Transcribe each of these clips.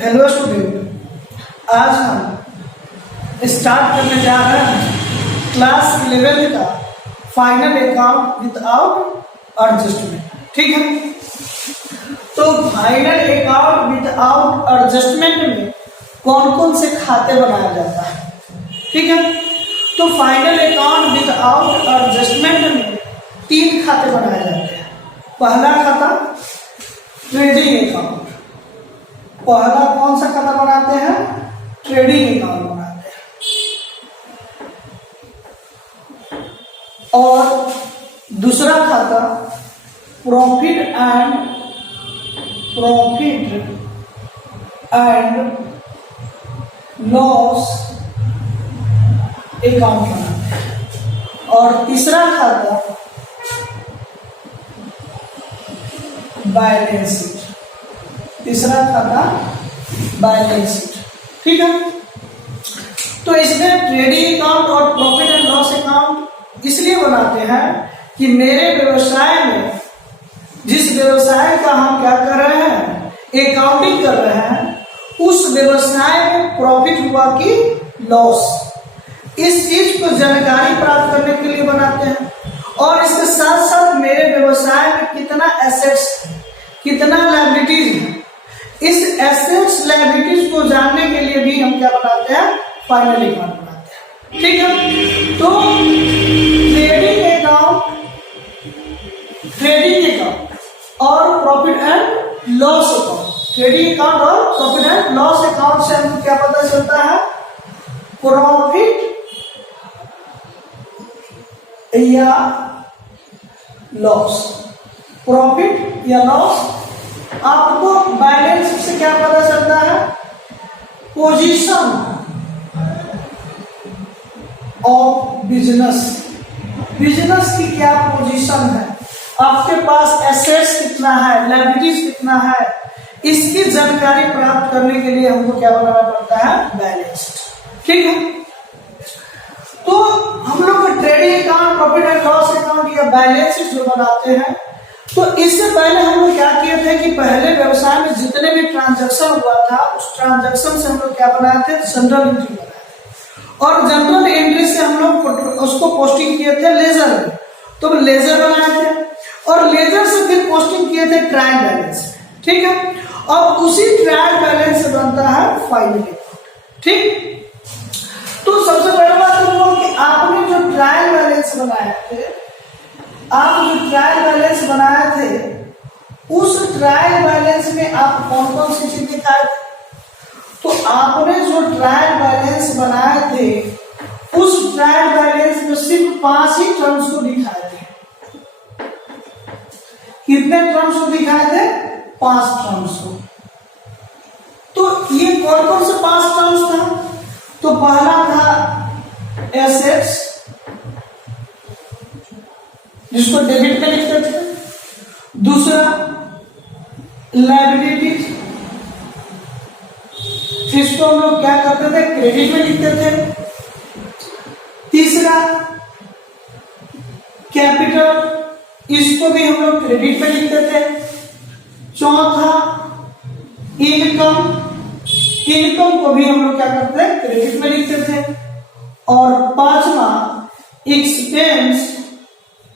Hello student, आज हम start करने जा रहे हैं क्लास 11 का फाइनल अकाउंट विदाउट एडजस्टमेंट। ठीक है, तो फाइनल अकाउंट विदाउट एडजस्टमेंट में कौन कौन से खाते बनाया जाता है। ठीक है, तो फाइनल अकाउंट विदाउट एडजस्टमेंट में 3 खाते बनाए जाते हैं। पहला खाता ट्रेडिंग अकाउंट। पहला कौन सा खाता बनाते हैं? ट्रेडिंग अकाउंट बनाते हैं। और दूसरा खाता प्रॉफिट एंड लॉस अकाउंट बनाते हैं। और तीसरा खाता बैलेंस शीट। तीसरा खाता बैलेंस शीट। ठीक है, तो इसमें ट्रेडिंग अकाउंट और प्रॉफिट एंड लॉस अकाउंट इसलिए बनाते हैं कि मेरे व्यवसाय में, जिस व्यवसाय का हम क्या कर रहे हैं, अकाउंटिंग कर रहे हैं, उस व्यवसाय में प्रॉफिट हुआ कि लॉस, इस चीज को जानकारी प्राप्त करने के लिए बनाते हैं। और इसके साथ साथ मेरे व्यवसाय में कितना एसेट्स, कितना लायबिलिटीज है, इस एसेट्स लायबिलिटीज को जानने के लिए भी हम क्या बनाते हैं? फाइनल अकाउंट बनाते हैं। ठीक है, तो ट्रेडिंग अकाउंट और profit and loss account, trading account और प्रॉफिट एंड लॉस अकाउंट से हमको क्या पता चलता है? प्रॉफिट या लॉस, प्रॉफिट या लॉस। आपको बैलेंस से क्या पता चलता है? पोजीशन ऑफ बिजनेस, बिजनेस की क्या पोजीशन है, आपके पास एसेट्स कितना है, लायबिलिटीज कितना है, इसकी जानकारी प्राप्त करने के लिए हमको क्या बनाना पड़ता है? Balance sheet. ठीक है, तो हम लोग trading account, profit and loss account या बैलेंस शीट जो बनाते हैं, तो इससे पहले हम लोग क्या किए थे कि पहले व्यवसाय में जितने भी ट्रांजैक्शन हुआ था, उस ट्रांजैक्शन से हम लोग क्या बनाए थे? जनरल एंट्री बनाए थे। और जनरल एंट्री से हम लोग उसको पोस्टिंग किए थे लेजर में, तो लेजर बनाए थे। और लेजर से फिर पोस्टिंग किए थे ट्रायल बैलेंस। ठीक है, और उसी ट्रायल बैलेंस से बनता है फाइनल अकाउंट। ठीक, तो सबसे पहले बात तो कि आपने जो ट्रायल बैलेंस बनाए थे, आप जो ट्रायल बैलेंस बनाए थे, उस ट्रायल बैलेंस में आप कौन कौन सी चीज दिखाए थे? तो आपने जो ट्रायल बैलेंस बनाए थे, उस ट्रायल बैलेंस में सिर्फ 5 ही टर्म्स को दिखाए थे। कितने टर्म्स को दिखाए थे? 5 टर्म्स को। तो ये कौन कौन से 5 टर्म्स था? तो पहला था एसेट्स, जिसको डेबिट में लिखते थे। दूसरा लायबिलिटीज, जिसको हम लोग क्या करते थे? क्रेडिट में लिखते थे। तीसरा कैपिटल, इसको भी हम लोग क्रेडिट में लिखते थे। चौथा इनकम, इनकम को भी हम लोग क्या करते थे? क्रेडिट में लिखते थे। और पांचवा एक्सपेंस,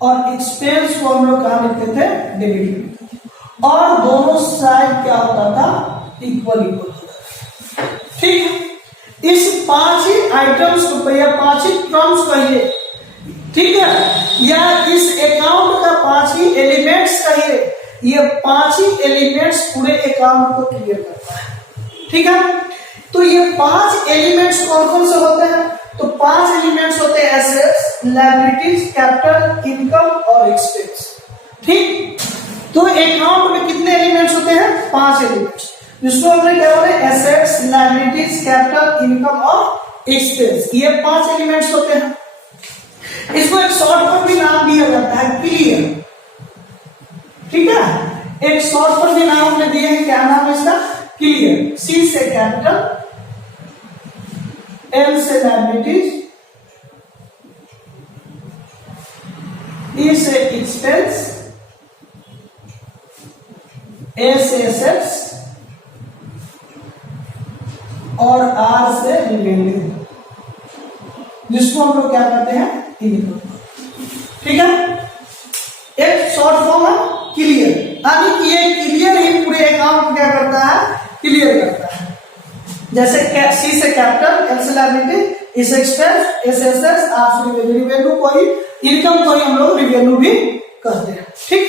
और एक्सपेंस को हम लोग कहा लिखते थे? डेबिट में। और दोनों साइड क्या होता था? इक्वल इक्वल होता था। ठीक है, इस 5 ही आइटम्स को या 5 ही टर्म्स कहिए, ठीक है, या इस अकाउंट का 5 ही एलिमेंट्स कहिए, ये 5 ही एलिमेंट्स पूरे अकाउंट को क्लियर करता है। ठीक है, तो ये 5 एलिमेंट्स कौन कौन से होते हैं? तो 5 एलिमेंट्स होते हैं एसेट्स, लायबिलिटीज, कैपिटल, इनकम और एक्सपेंस। ठीक, तो अकाउंट में कितने एलिमेंट्स होते हैं? 5 एलिमेंट्स, जिसको हमने क्या बोले? एसेट्स, लायबिलिटीज, कैपिटल, इनकम और एक्सपेंस। ये 5 एलिमेंट्स होते हैं। इसको एक शॉर्ट पर भी नाम दिया जाता है, क्लियर। ठीक है, एक शॉर्ट पर भी नाम हमने दिया है, क्या नाम है इसका? क्लियर। सी से कैपिटल, एल से लायबिलिटीज, ई से एक्सपेंस, ए से एसेट्स, और आर से रिवेन्यू, जिसको हम लोग क्या कहते हैं, इनकम। ठीक है, एक शॉर्ट फॉर्म है क्लियर, यानी कि ये क्लियर ही पूरे अकाउंट को क्या करता है, क्लियर करता है। जैसे सी से कैपिटल, एल से लायबिलिटी, ई से एक्सपेंस, ए से एसेट्स, आर से रिवेन्यू। रिवेन्यू को ही, इनकम को ही हम लोग रिवेन्यू भी कहते हैं। ठीक,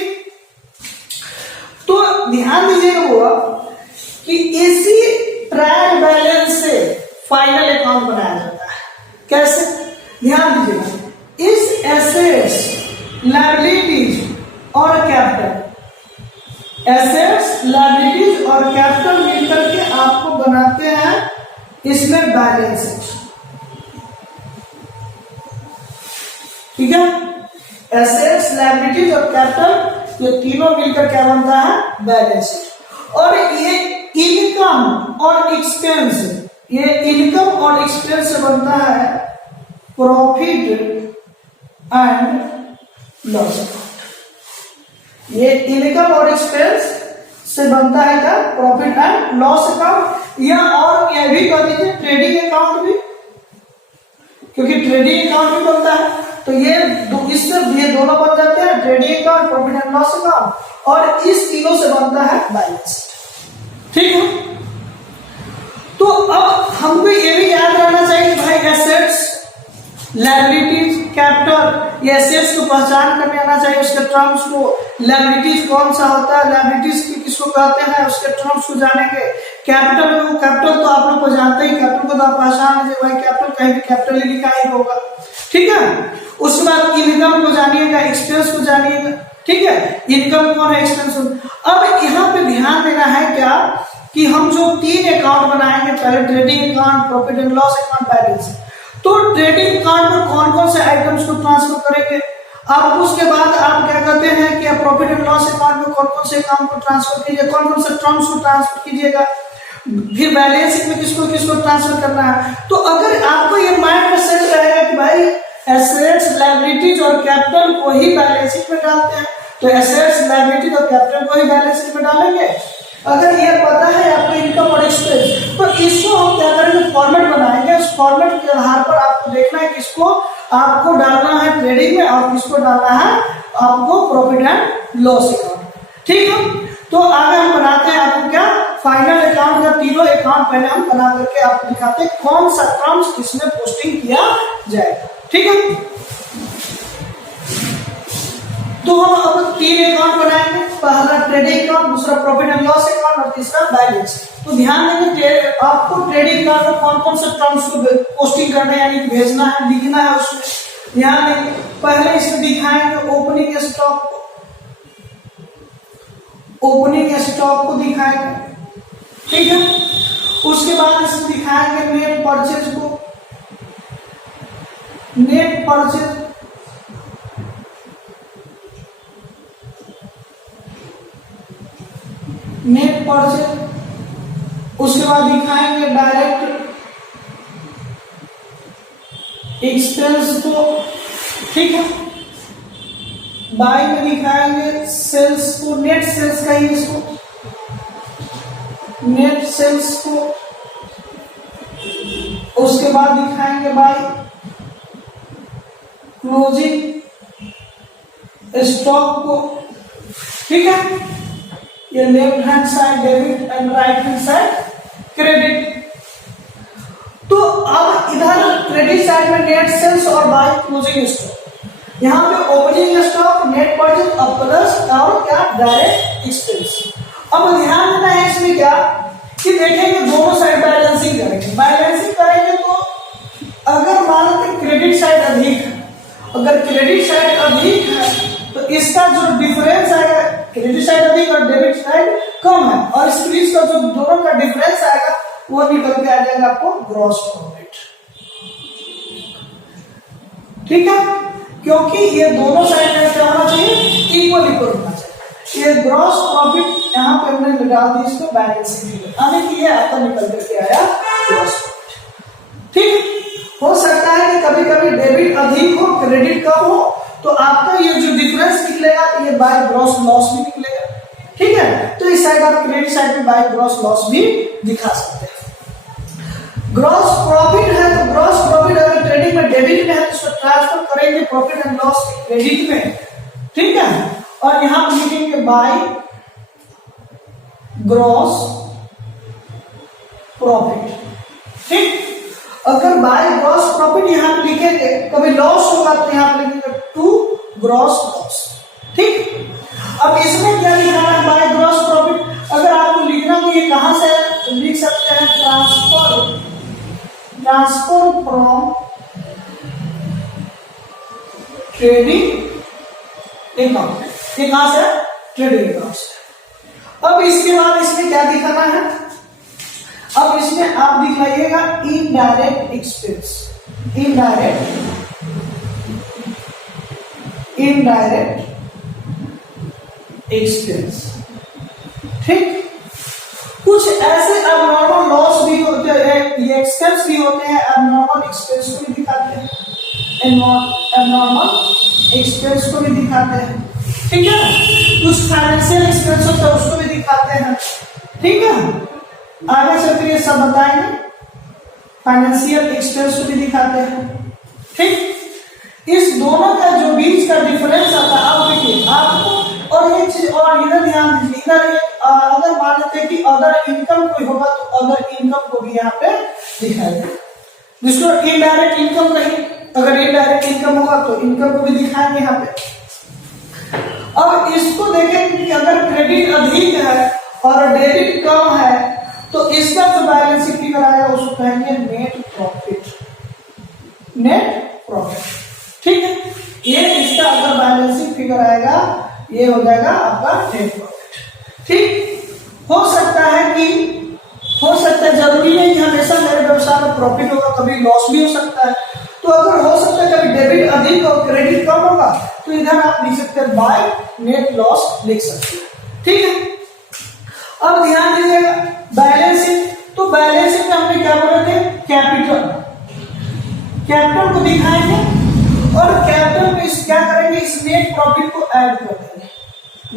तो ध्यान दीजिएगा वो कि इसी ट्रायल बैलेंस से फाइनल अकाउंट बनाया जाता है। कैसे, ध्यान दीजिएगा, इस एसेट्स, लायबिलिटीज और कैपिटल, एसेट्स, लायबिलिटीज और कैपिटल मिलकर के आपको बनाते हैं इसमें बैलेंस शीट। ठीक है, एसेट्स, लायबिलिटीज और कैपिटल, ये तीनों मिलकर क्या बनता है, बैलेंस शीट। और ये इनकम और एक्सपेंस, ये इनकम और एक्सपेंस से बनता है प्रॉफिट एंड लॉस अकाउंट। ये इनकम और एक्सपेंस से बनता है क्या, प्रॉफिट एंड लॉस अकाउंट, या और ये भी कह दीजिए ट्रेडिंग अकाउंट भी, क्योंकि ट्रेडिंग अकाउंट भी बनता है। तो ये इससे ये दोनों बन जाते हैं, trading account, profit and loss account, और इस तीनों से बनता है बैलेंस। ठीक है, तो अब हमको ये भी याद रहना चाहिए भाई, एसेट्स, लायबिलिटीज, कैपिटल, ये एसेट्स को पहचान करने आना चाहिए, उसके टर्म्स को, लायबिलिटीज कौन सा होता है, लायबिलिटीज किसको कहते हैं, उसके टर्म्स को जानेंगे। कैपिटल, कैपिटल तो आप लोग को जानते ही, कैपिटल को तो आप पहचान लीजिए भाई, कैपिटल कहीं भी कैपिटल ही लिखा ही होगा। ठीक है, उसके बाद इनकम को जानिएगा, एक्सपेंस को जानिएगा। ठीक है, इनकम कौन है, एक्सपेंस। अब यहाँ पे ध्यान देना है क्या, कि हम जो तीन अकाउंट बनाएंगे, पहले trading account, profit and loss account, balance. तो ट्रेडिंग अकाउंट में कौन कौन से आइटम्स को ट्रांसफर करेंगे, अब उसके बाद आप क्या कहते हैं कि प्रॉफिट एंड लॉस अकाउंट में कौन कौन से अकाउंट को ट्रांसफर कीजिए, कौन कौन से टर्म्स को ट्रांसफर कीजिएगा, फिर बैलेंस शीट में किसको किसको ट्रांसफर करना है। तो अगर आपको ये माइंड में सेट रहेगा कि भाई एसेट्स, लायबिलिटीज और कैपिटल को ही बैलेंस शीट में डालते हैं, तो एसेट्स, लायबिलिटीज और कैपिटल को ही बैलेंस शीट में डालेंगे। अगर ये पता है आपको इनकम और एक्सपेंस, तो इसको हम क्या करेंगे, फॉर्मेट बनाएंगे। उस फॉर्मेट के आधार पर आपको देखना है किसको आपको डालना है ट्रेडिंग में और किसको डालना है आपको प्रॉफिट एंड लॉस अकाउंट। ठीक है, तो आगे हम बनाते हैं आपको क्या, फाइनल अकाउंट का तीनों अकाउंट पहले हम बना करके आपको दिखाते हैं कौन सा टर्म्स किसमें पोस्टिंग किया जाएगा। ठीक है, तो हम अब तीन अकाउंट बनाएंगे, पहला ट्रेडिंग अकाउंट, दूसरा प्रॉफिट एंड लॉस अकाउंट और तीसरा बैलेंस। तो ध्यान देंगे आपको ट्रेडिंग अकाउंट में कौन कौन से टर्म्स को पोस्टिंग करना है, यानी कि भेजना है, लिखना है उसमें। ध्यान देंगे, पहले इसमें दिखाएंगे ओपनिंग स्टॉक को, ओपनिंग स्टॉक को दिखाएंगे। ठीक है, उसके बाद इसमें दिखाएंगे नेट परचेज को, नेट परचेज, नेट परचेज। उसके बाद दिखाएंगे डायरेक्ट एक्सपेंस को। ठीक है, बाई में दिखाएंगे सेल्स को, नेट सेल्स का ही इसको, नेट सेल्स को। उसके बाद दिखाएंगे बाई क्लोजिंग स्टॉक को। ठीक है, ये left hand side debit and right hand side credit. तो अब इधर क्रेडिट साइड में नेट सेल्स और बाय क्लोजिंग स्टॉक, यहाँ पे ओपनिंग स्टॉक, नेट परचेज और प्लस और क्या डायरेक्ट एक्सपेंस। अब ध्यान देना है इसमें क्या कि देखेंगे दोनों साइड बैलेंसिंग करेंगे। बैलेंसिंग करेंगे तो अगर मान लो क्रेडिट साइड अधिक है, अगर क्रेडिट साइड अधिक है तो इसका जो डिफरेंस आएगा, क्रेडिट साइड अधिक और डेबिट साइड कम है, और इसके बीच का जो दोनों का डिफरेंस आएगा वो निकल के आ जाएगा आपको ग्रॉस प्रॉफिट। ठीक है, क्योंकि ये दोनों साइड में क्या होना चाहिए, इक्वल इक्वल होना चाहिए। ये ग्रॉस प्रॉफिट यहाँ पे हमने डाल दी इसको बैलेंस शीट में, यानी कि ये आपका निकल करके आया ग्रॉस प्रॉफिट। ठीक, हो सकता है कि कभी कभी डेबिट अधिक हो, क्रेडिट कम हो, तो आपका ये जो डिफरेंस निकलेगा ये बाय ग्रॉस लॉस भी निकलेगा। ठीक है, तो इस साइड आप क्रेडिट साइड में बाय ग्रॉस लॉस भी दिखा सकते हैं। ग्रॉस प्रॉफिट है तो ग्रॉस प्रॉफिट अगर ट्रेडिंग में डेबिट में है तो उसको ट्रांसफर करेंगे प्रॉफिट एंड लॉस क्रेडिट में, ठीक है। और यहां पर लिखेंगे बाय ग्रॉस प्रॉफिट, ठीक। अगर बाय ग्रॉस प्रॉफिट यहां पर लिखेंगे, कभी लॉस होगा तो यहां पर लिखेंगे टू ग्रॉस लॉस, ठीक। अब इसमें क्या लिखना है, बाय ग्रॉस प्रॉफिट अगर आपको लिखना तो ये कहां से तो लिख सकते हैं ट्रांसफर फ्रॉम ट्रेडिंग अकाउंट, ये कहां से ट्रेडिंग अकाउंट से। अब इसके बाद इसमें क्या दिखाना है, अब इसमें आप दिखाइएगा इनडायरेक्ट एक्सपेंस, इनडायरेक्ट एक्सपेंस, ठीक। कुछ ऐसे अबनॉर्मल लॉस भी होते हैं, ये एक्सपेंस भी होते हैं, अबनॉर्मल एक्सपेंस को भी दिखाते हैं, अबनॉर्मल एक्सपेंस को भी दिखाते हैं, ठीक है। कुछ फाइनेंशियल एक्सपेंस होता है उसको भी दिखाते हैं, ठीक है। आगे चलकर ये सब बताएंगे, फाइनेंशियल एक्सपेंस को भी दिखाते हैं, ठीक। इस दोनों का जो बीच का डिफरेंस आता है, आप देखिए आपको, और ये चीज और इधर ध्यान दीजिए, इधर अगर मान लेते हैं कि अदर इनकम कोई होगा तो अदर इनकम को भी यहाँ पे दिखाएंगे, जिसको इनडायरेक्ट इनकम नहीं, अगर इनडायरेक्ट इनकम होगा तो इनकम को भी दिखाएंगे यहाँ पे। अब इसको देखेंगे कि अगर क्रेडिट अधिक है और डेबिट कम है तो इसका जो बैलेंस शीट फिगर आएगा उसको कहेंगे नेट प्रॉफिट, नेट प्रॉफिट, ठीक है। ये इसका अगर बैलेंस शीट फिगर आएगा ये हो जाएगा आपका नेट प्रॉफिट, ठीक। हो सकता है जरूरी नहीं कि हमेशा मेरे व्यवसाय में प्रॉफिट होगा, कभी लॉस भी हो सकता है। तो अगर हो सकता है कभी डेबिट अधिक और क्रेडिट कम होगा तो इधर आप लिख सकते हैं बाय नेट लॉस लिख सकते हैं, ठीक है। अब ध्यान दीजिएगा बैलेंस शीट, तो बैलेंस शीट में हमने क्या बोले थे, कैपिटल को दिखाएंगे और कैपिटल में क्या करेंगे, इस नेट प्रॉफिट को ऐड कर देंगे,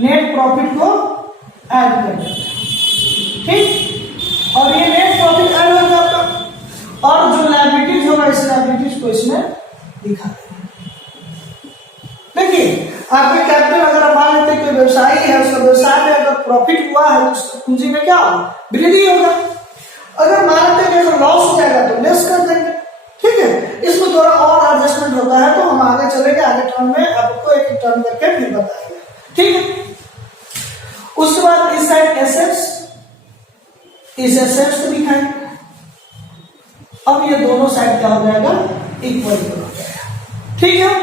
नेट प्रॉफिट को ऐड कर देंगे, ठीक। और ये नेट प्रॉफिट ऐड हो जाता, और जो लायबिलिटीज होगा इस लायबिलिटीज को इसमें दिखा देंगे। देखिए आपके कैपिटल अगर मान लेते हैं कोई व्यवसायी है, उसका व्यवसाय में अगर प्रॉफिट हुआ है तो उसकी पूंजी में क्या होगा, वृद्धि होगा। अगर मान लेते हैं कि लॉस हो जाएगा तो लेस कर देंगे, ठीक है। इसमें थोड़ा और एडजस्टमेंट होता है, तो हम आगे चलेंगे, आगे टर्म में आपको एक एक टर्म करके फिर बताएंगे, ठीक है। उसके बाद इस साइड एसेट्स, इस एसेट्स को दिखाएंगे। अब ये दोनों साइड क्या हो जाएगा, इक्वल हो जाएगा, ठीक है।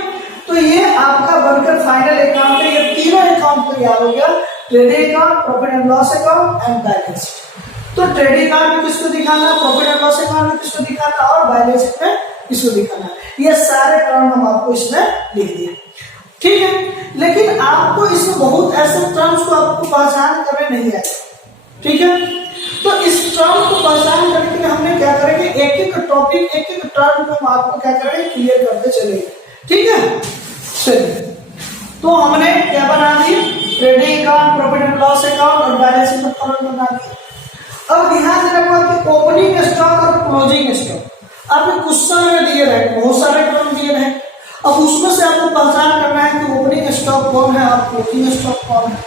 तो ये आपका बनकर फाइनल अकाउंट है, ये तीनों अकाउंट तैयार हो गया, trading account, profit and loss account and balance sheet. तो ट्रेडिंग अकाउंट में किसको दिखाना है, प्रॉफिट एंड लॉस अकाउंट में किसको दिखाना और बैलेंस शीट में किसको दिखाना है, ये सारे टर्म हम आपको इसमें लिख दिए, ठीक है। लेकिन आपको इसमें बहुत ऐसे टर्म्स को आपको पहचान करने नहीं आए, ठीक है। तो इस टर्म को पहचान करने के लिए हमने क्या करेंगे, एक एक टॉपिक, एक एक टर्म को हम आपको क्या करेंगे, क्लियर करते चलेंगे, ठीक है। चलिए, तो हमने क्या बना दिए, trading account, profit and loss account और बैलेंस शीट फॉर्मेट बना दिया। अब ध्यान देना कि ओपनिंग स्टॉक और क्लोजिंग स्टॉक आपके क्वेश्चन में दिए रहे, बहुत सारे टर्म दिए रहे। अब उसमें से आपको पहचान करना है कि ओपनिंग स्टॉक कौन है और क्लोजिंग स्टॉक कौन है।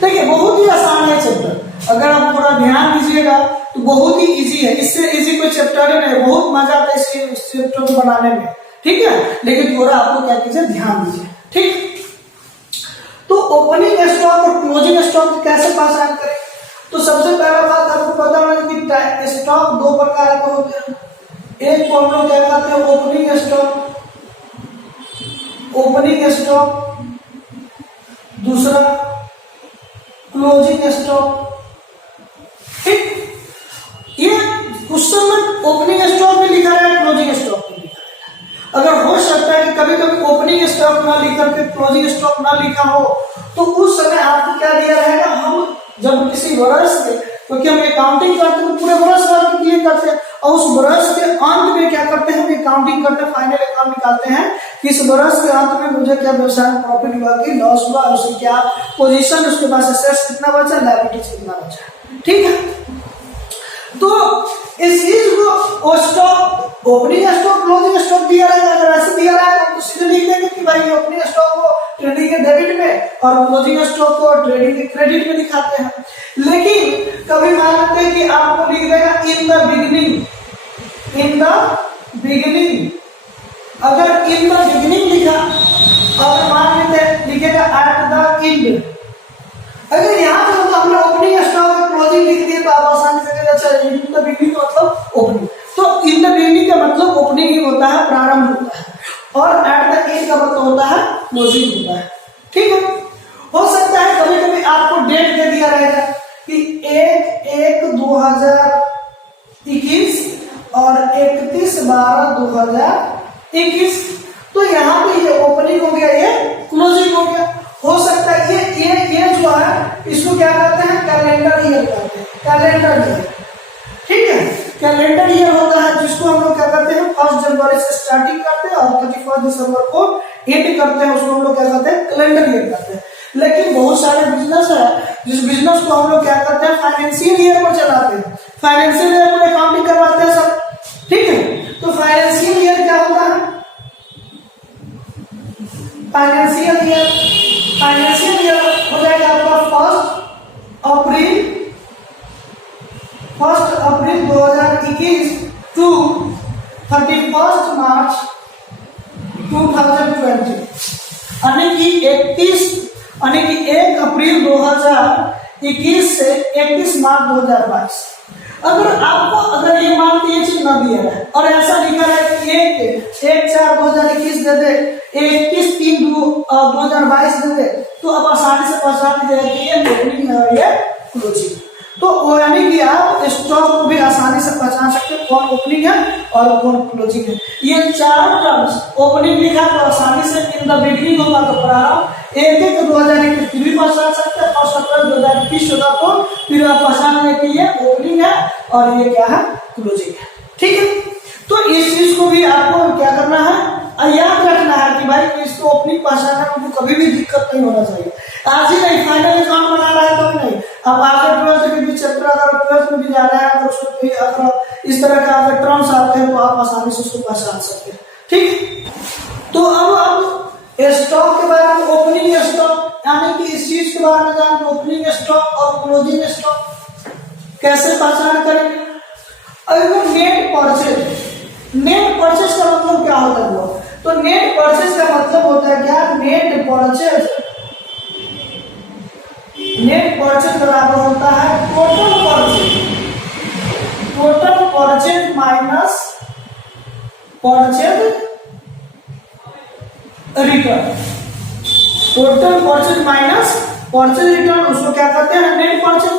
देखिए बहुत ही आसान है चैप्टर, अगर आप थोड़ा ध्यान दीजिएगा तो बहुत ही इजी है, इससे इजी कोई चैप्टर ही नहीं, बहुत मजा आता है इस चैप्टर को बनाने में, ठीक है। लेकिन थोड़ा आपको क्या कीजिए, ध्यान दीजिए, ठीक। तो ओपनिंग स्टॉक और क्लोजिंग स्टॉक कैसे पहचान करें, तो सबसे पहला बात आपको पता होगा कि स्टॉक दो प्रकार के होते हैं, एक को हम लोग क्या कहते हैं, ओपनिंग स्टॉक, दूसरा क्लोजिंग स्टॉक, ठीक। ये क्वेश्चन में ओपनिंग स्टॉक में लिखा है, क्लोजिंग स्टॉक में लिखा है। अगर हो सकता है कि कभी कभी ओपनिंग स्टॉक ना लिख करके क्लोजिंग स्टॉक ना लिखा हो, तो उस समय आपको क्या दिया रहेगा, हम जब किसी वर्ष के, क्योंकि हम अकाउंटिंग करते हैं तो पूरे वर्ष भर के लिए करते हैं, और उस वर्ष के अंत में क्या करते हैं, हम अकाउंटिंग करते हैं, फाइनल अकाउंट निकालते हैं कि इस वर्ष के अंत में मुझे क्या व्यवसाय में प्रॉफिट हुआ कि लॉस हुआ, उसकी क्या पोजीशन, उसके पास एसेट्स कितना बचा, लायबिलिटीज कितना बचा, ठीक है। तो इस चीज को stock opening stock closing stock दिया रहेगा, अगर ऐसे दिया रहेगा तो सीधे लिख देंगे कि भाई ओपनिंग स्टॉक को ट्रेडिंग के डेबिट में और क्लोजिंग स्टॉक को ट्रेडिंग के क्रेडिट में दिखाते हैं। लेकिन कभी मान लेते हैं कि आपको लिख देगा in the beginning, in the beginning, अगर इन द बिगिनिंग लिखा और मान लेते लिखेगा एट द एंड, अगर यहाँ पे तो हमने ओपनिंग स्टॉक और क्लोजिंग लिख दिया तो आप आसानी से कह अच्छा इन द बिगिनिंग का मतलब ओपनिंग, तो इन द बिगिनिंग का मतलब ओपनिंग ही होता है, प्रारंभ होता है, और एट द एंड का मतलब होता है क्लोजिंग होता है। ठीक है, हो सकता है कभी कभी आपको डेट दे दिया रहेगा कि 1/1/2021 और 31/12/2021, तो यहाँ पे ये ओपनिंग हो गया, ये क्लोजिंग हो गया। हो सकता है ये जो है इसको क्या कहते हैं, कैलेंडर ईयर कहते हैं, कैलेंडर ईयर। ठीक है, कैलेंडर ईयर होता है जिसको हम लोग क्या करते हैं 1 जनवरी से स्टार्टिंग करते हैं और 31 दिसंबर को एंड करते हैं, उसको हम लोग क्या करते हैं कैलेंडर ईयर करते हैं। लेकिन बहुत सारे बिजनेस है जिस बिजनेस को हम लोग क्या करते हैं फाइनेंशियल ईयर पर चलाते हैं, फाइनेंशियल ईयर में अकाउंटिंग करवाते हैं सब। ठीक है, तो फाइनेंशियल ईयर क्या होता है, फाइनेंशियल ईयर हो जाएगा आपका 1 अप्रैल 2021 टू 31 मार्च 2020, यानी कि 1 अप्रैल 2021 से 31 मार्च 2022। अगर ये मान के ये चीज ना दिया है और ऐसा लिखा है कि 1/4/2021 दे दे, 31/3/2022 दे दे, तो आप आसानी से पहचान लीजिएगा कि ये ओपनिंग है और ये क्लोजिंग। तो यानी कि आप स्टॉक को भी आसानी से पहचान सकते हैं कौन ओपनिंग है और कौन क्लोजिंग है। ये चारों टर्म्स, ओपनिंग लिखा तो आसानी से इन द बिगिनिंग होगा तो प्रारंभ, 1/1/2021 फिर भी पहचान सकते हैं, 1 अप्रैल 2021 होगा तो फिर आप पहचान लेंगे कि ये ओपनिंग है और ये क्या है क्लोजिंग है। ठीक है, तो इस चीज को भी आपको क्या करना है, याद रखना है कि भाई इसको ओपनिंग पहचानने में कभी भी दिक्कत नहीं होना चाहिए। आज ही नहीं, फाइनल अकाउंट बना रहा है तो नहीं, अब आगे 12th के भी चैप्टर अगर 12th में भी जा रहे हैं अगर उसमें भी अगर इस तरह का अगर टर्म्स आते हैं तो आप आसानी से उसको पहचान सकते हैं। ठीक, तो अब स्टॉक के बारे में, ओपनिंग स्टॉक यानी कि इस चीज के बारे में जान, ओपनिंग स्टॉक और क्लोजिंग स्टॉक कैसे पहचान करेंगे। अगर नेट परचेज का मतलब क्या होता है वो, तो नेट परचेज का मतलब होता है क्या, नेट परचेज बराबर होता है total purchase minus purchase return, total purchase minus purchase return, उसको क्या करते हैं नेट परचेज।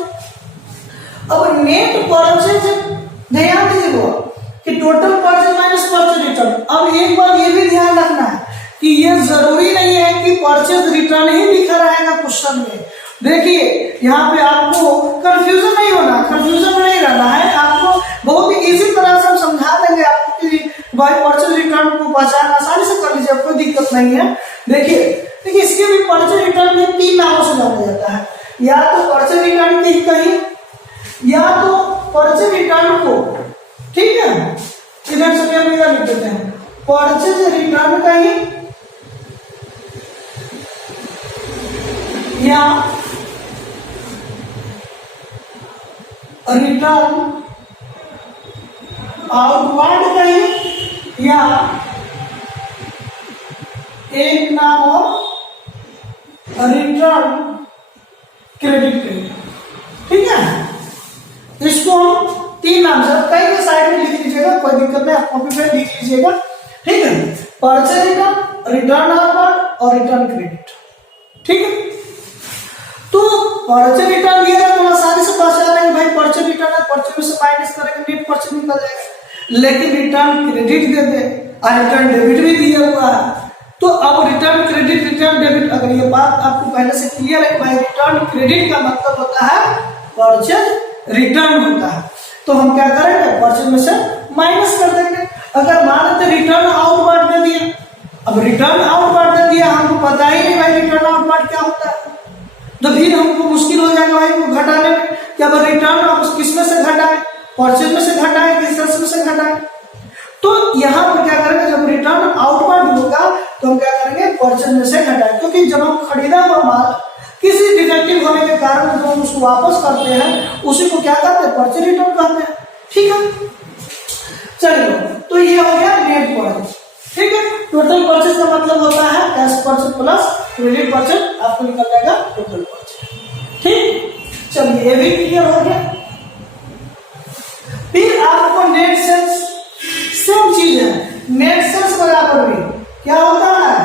अब नेट परचेज ध्यान दीजिए कि total purchase minus purchase return. अब एक बार ये भी ध्यान रखना है कि ये जरूरी नहीं है कि परचेज रिटर्न ही लिखा रहेगा क्वेश्चन में। देखिए यहाँ पे आपको कंफ्यूजन नहीं होना, कंफ्यूजन नहीं रहना है, आपको बहुत ही इजी तरह से हम समझा देंगे आपको कि भाई परचेज रिटर्न को पहचान आसानी से कर लीजिए, कोई दिक्कत नहीं है। देखिए इसके भी परचेज रिटर्न में 3 नामों से जाना जाता है, या तो परचेज रिटर्न की कहीं, या तो परचेज रिटर्न को, ठीक है इधर से हम लिख देते हैं परचेज रिटर्न कहीं, या रिटर्न आउटवर्ड कहीं, या एक नाम और रिटर्न क्रेडिट कहीं। ठीक है, इसको हम 3 नाम से कहीं भी साइड में लिख लीजिएगा, कोई दिक्कत नहीं, आप कॉपी पे लिख लीजिएगा। ठीक है, परचेज रिटर्न, रिटर्न आउटवर्ड और रिटर्न क्रेडिट। ठीक है, तो परचेज रिटर्न दिया है तो आसानी से पहचान लेंगे भाई परचेज रिटर्न है, परचेज में से माइनस करेंगे नेट परचेज निकल जाएगा। लेकिन रिटर्न क्रेडिट दे दे और रिटर्न डेबिट भी दिया हुआ है, तो अब रिटर्न क्रेडिट रिटर्न डेबिट, अगर ये बात आपको पहले से क्लियर है भाई रिटर्न क्रेडिट का मतलब होता है परचेज रिटर्न होता है, तो हम क्या करेंगे परचेज में से माइनस कर देंगे। अगर मान लेते रिटर्न आउटवर्ड दे दिया, अब रिटर्न आउटवर्ड दे दिया हमको पता ही नहीं भाई रिटर्न आउटवर्ड क्या होता है, तो फिर हमको मुश्किल हो जाएगा भाई को घटाने में कि अब रिटर्न किसमें से घटाए, परचेज में से घटाए कि सेल्स में से घटाए। तो यहाँ पर क्या करेंगे, जब रिटर्न आउटवर्ड होगा तो हम क्या करेंगे, परचेज में से घटाए, क्योंकि जब हम खरीदा हुआ माल किसी डिफेक्टिव होने के कारण जो हम उसको वापस करते हैं उसी को क्या कहते हैं, परचेज रिटर्न कहते हैं। ठीक है, चलिए तो ये हो गया नेट परचेज। ठीक है, टोटल परचेज का मतलब होता है cash purchase plus credit purchase, आपको निकल जाएगा टोटल परचेज। ठीक, चलिए ये भी क्लियर हो गया। फिर आपको नेट सेल्स, सेम चीज है, नेट सेल्स बराबर भी क्या होता है,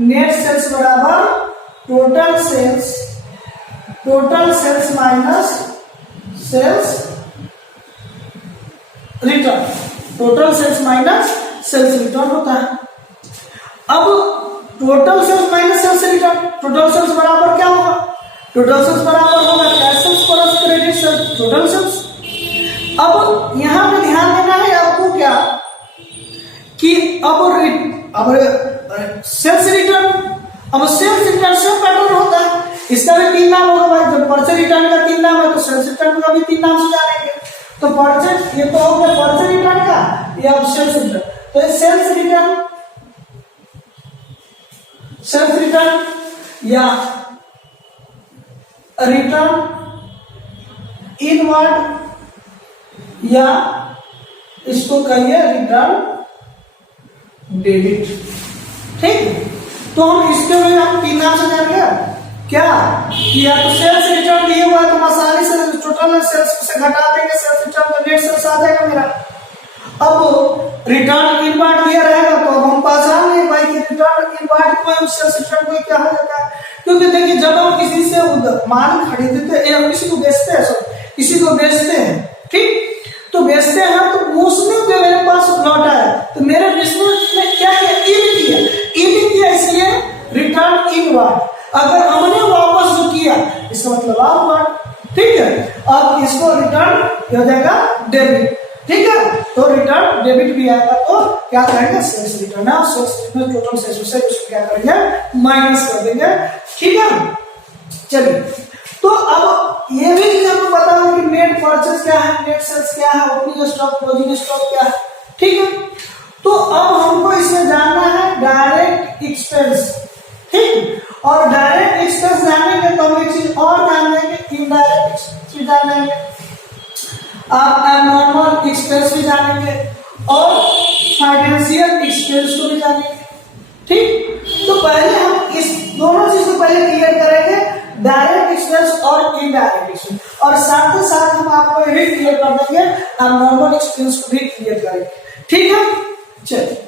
नेट सेल्स बराबर total sales minus sales return, total sales minus sales return होता है। अब total sales minus sales return, total sales बराबर क्या होगा, टोटल सेल्स बराबर होगा cash sales plus credit sales, total sales. अब यहां पे ध्यान देना है आपको क्या कि अब सेल्स रिटर्न, अब सेल्स रिटर्न से पैटर्न होता है, इसका भी 3 नाम होगा भाई। जब परचेज रिटर्न का 3 नाम है तो सेल्स रिटर्न का भी 3 नाम से जानेंगे। तो परचेज, ये तो हो गया परचेज रिटर्न का, या सेल्स रिटर्न, तो ये सेल्स रिटर्न या रिटर्न इनवर्ड, या इसको कहिए रिटर्न डेबिट। ठीक, तो हम इसके में हम 3 नाम से जान गया क्या कि या तो सेल्स रिटर्न दिए हुआ है तो मसाले से टोटल सेल्स से घटा देंगे, सेल्स रिटर्न का नेट सेल्स आ जाएगा मेरा। अब रिटर्न इनवर्ड दिया रहेगा तो अब हम पहचान लेंगे भाई कि रिटर्न इनवर्ड को हम सेल्स रिटर्न को क्या हो जाता है, क्योंकि देखिए जब हम किसी से माल खरीदते हैं या किसी को बेचते हैं, किसी को बेचते हैं, ठीक, तो बेचते हैं तो उसने जो मेरे पास लौटा है तो मेरे बिजनेस में क्या किया, ईल्ड किया, इसलिए रिटर्न इनवर्ड। अगर हमने वापस जो किया इसका मतलब आउटवर्ड। ठीक है, अब इसको रिटर्न हो जाएगा डेबिट। ठीक है, तो रिटर्न डेबिट भी आएगा तो क्या करेंगे, सेल्स रिटर्न है, सेल्स रिटर्न टोटल सेल्स से उसको क्या करेंगे, माइनस कर देंगे। ठीक है, चलिए तो अब ये भी आपको पता है कि नेट परचेज क्या है, नेट सेल्स क्या है, ओपनिंग स्टॉक, क्लोजिंग स्टॉक क्या है। ठीक है, तो अब हमको इसमें जानना है डायरेक्ट एक्सपेंस। ठीक, और डायरेक्ट एक्सपेंस जानेंगे तो हम एक चीज और जान लेंगे, इनडायरेक्ट एक्सपेंस भी जान लेंगे, आप एबनॉर्मल एक्सपेंस भी जानेंगे और फाइनेंशियल एक्सपेंस को भी जानेंगे। ठीक, तो पहले हम इस दोनों चीज को पहले क्लियर करेंगे, डायरेक्ट एक्सपेंस और इनडायरेक्ट एक्सपेंस, और साथ ही साथ हम आपको ये क्लियर कर देंगे एबनॉर्मल एक्सपेंस को भी क्लियर करेंगे। ठीक है, चलिए